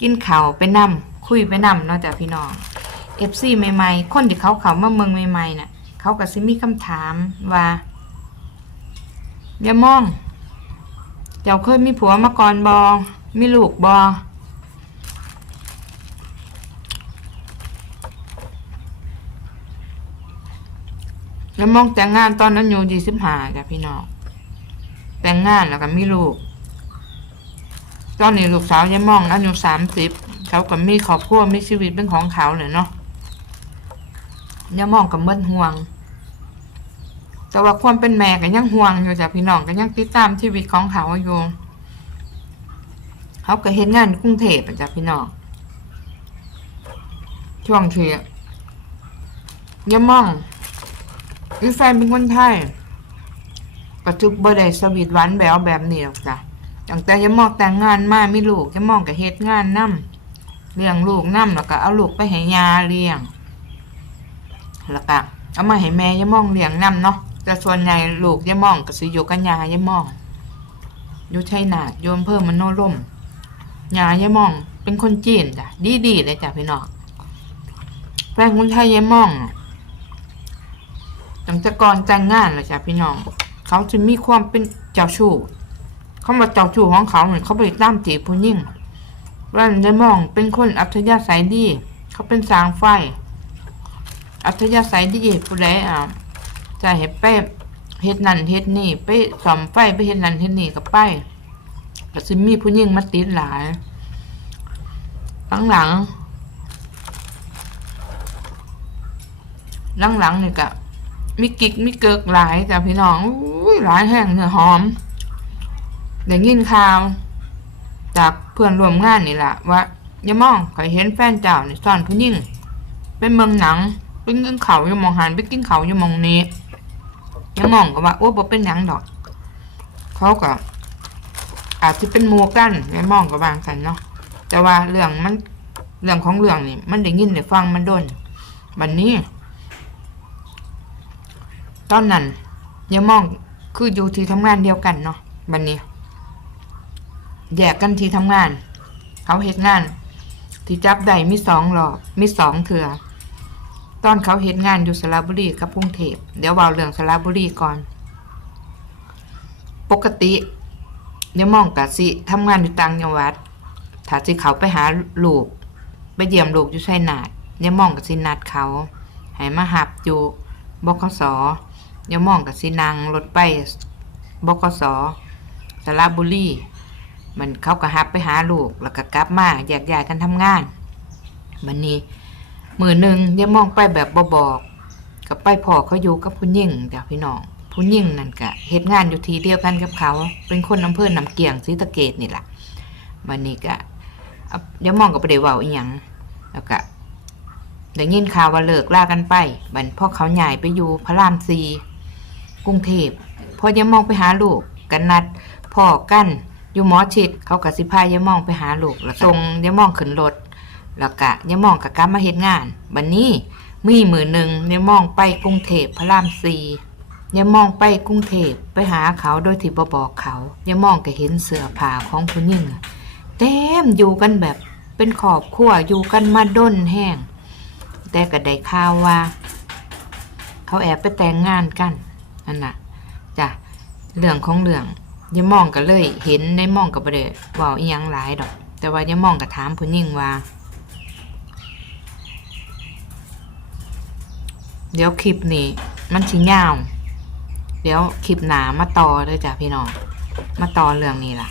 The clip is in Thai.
กินข้าวไปนำคุยไปนำเนาะจ้ะพี่น้อง FC ใหม่ๆ คนที่เขาเขามาเมืองใหม่ๆน่ะ เขาก็สิมีคำถามว่าอย่ามอง เจ้าเคยมีผัวมาก่อนบอมีลูกบอแล้วมองแต่งงานตอนนั้นอยู่ยี่สิบห้าจ้ะพี่น้องแต่งงานแล้วก็มีลูก ตอนนี้ลูกสาวยายมองอายุสามสิบเขาก็มีครอบครัวมีชีวิตเป็นของเขาเนี่ยเนาะยายมองกับเมื่นห่วง แต่ว่าความเป็นแม่ก็ยังห่วงอยู่จ้ะพี่น้องก็ยังติดตามชีวิตของเขาอยู่เขาก็เห็นงานกรุงเทพจ้ะพี่น้องช่วงที่ยายมองอีแฟนเป็นคนไทยก็ทึกบ่ได้สวีทหวานแบวแบบนี้หรอกจ้ะ ตั้งแต่ยายมองแต่งงานมามีลูกยายมองก็เฮ็ดงานนํเลี้ยงลูกนํแล้วก็เอาลูกไปให้ยาเลี้ยงแล้วก็เอามาให้แม่ยายมองเลี้ยงนํเนาะแต่ส่วนใหญ่ลูกยายมองก็สิอยู่กับยายายมองอยู่ชัยนาทโยมเพิ่มมันโนร่มยายายมอง เป็นคนจีนจ้ะดีๆเลยจ้ะพี่น้องแฟนคนไทยยยมองตั้งแต่ก่อนแต่งงานเลยจ้ะพี่น้อง เขาจะมีความเป็นเจ้าชู้ เขามาเจ้าชู้ของเขาเนี่ยเขาไปตามจีบผู้หญิงว่ายายมองเป็นคนอัธยาศัยดี เขาเป็นสางไฟ อัธยาศัยดีผู้ใดอะจะเฮ็ดไปเฮ็ดนั่นเฮ็ดนี่ ไปซ่อมไฟไปเฮ็ดนั่นเฮ็ดนี่ก็ไปก็สิมีผู้หญิงมาติดหลายหลังๆหลังๆนี่ก็มีกิ๊กมีเกิกหลายจ้ะพี่น้องอุ้ยหลายแห่งเนื้อหอม ได้ยินข่าวจากเพื่อนร่วมงานนี่แหละว่าอย่ามองข่อยเห็นแฟนเจ้าในซ่อนผู้หญิงไปเมืองหนังไปกินเขาอยู่มองหันไปกินเขาอยู่มองนี้ยังมองก็ว่าโอ้บ่เป็นหยังดอก เขาก็อาจจะเป็นมูกันยังมองก็บางกันเนาะแต่ว่าเรื่องมันเรื่องของเรื่องนี่มันได้ยินได้ฟังมันโดนวันนี้ ตอนนั้นยังมองคืออยู่ที่ทำงานเดียวกันเนาะวันนี้ แยกกันที่ทำงาน เขาเฮ็ดงาน ที่จับได้มีสองหลอกมีสองเถื่อตอนเขาเห็นงานอยู่สระบุรีกับกรุงเทพเดี๋ยวเบาเรื่องสระบุรีก่อน ปกติเดี๋ยวมองกะสิทำงานอยู่ต่างจังหวัด ถ้าสิเขาไปหาลูก ไปเยี่ยมลูกอยู่ชัยนาทเดี๋ยวมองกะสินัดเขาให้มาหับอยู่บกสเดี๋ยวมองกะสินั่งรถไปบกสสระบุรี มันเขาก็ฮับไปหาลูกแล้วก็กลับมาแยกย้ายกันทำงานวันนี้มือหนึ่งเดียมองไปแบบบบอกกับไปพ่อเขาอยู่กับผู้หญิงเดี๋ยวพี่น้องผู้หญิงนั่นก็เฮ็ดงานอยู่ทีเดียวกันกับเขา เป็นคนอำเภอน้ำเกียงศรีสะเกดนี่แหละวันนี้ก็เอาเดี๋ยมองก็ไปได้เว้าอีหยังแล้วก็ได้ยินข่าวว่าเลิกลากันไปบัดนพ่อเขาใหญ่ไปอยู่พระรามสีกรุงเทพพอเดี๋ยวมองไปหาลูกกันนัดพ่อกัน อยู่หมอชิดเขากับสิพายยายมองไปหาลูกแล้วส่งยายมองขึ้นรถแล้วก็ยายมองกับกลับมาเฮ็ดงานบัดนนี้มีมือหนึ่งยายมองไปกรุงเทพพระรามสียายมองไปกรุงเทพไปหาเขาโดยที่บ่บอกเขายายมองก็เห็นเสื้อผ้าของผู้หญิงอะเต็มอยู่กันแบบเป็นครอบครัวอยู่กันมาด้นแห้งแต่ก็ได้ข่าวว่า เขาแอบไปแต่งงานกันนั่นน่ะจ้ะเรื่องของเรื่อง ยามองก็เลย เห็นในมองกับ่ได้เว้าอีหยังหลายดอก แต่ว่ายามองก็ถามผู้หญิงว่า เดี๋ยวคลิปนี้ มันสิยาว เดี๋ยวคลิปหนามาต่อเลยจ้ะพี่น้อง มาต่อเรื่องนี้ล่ะ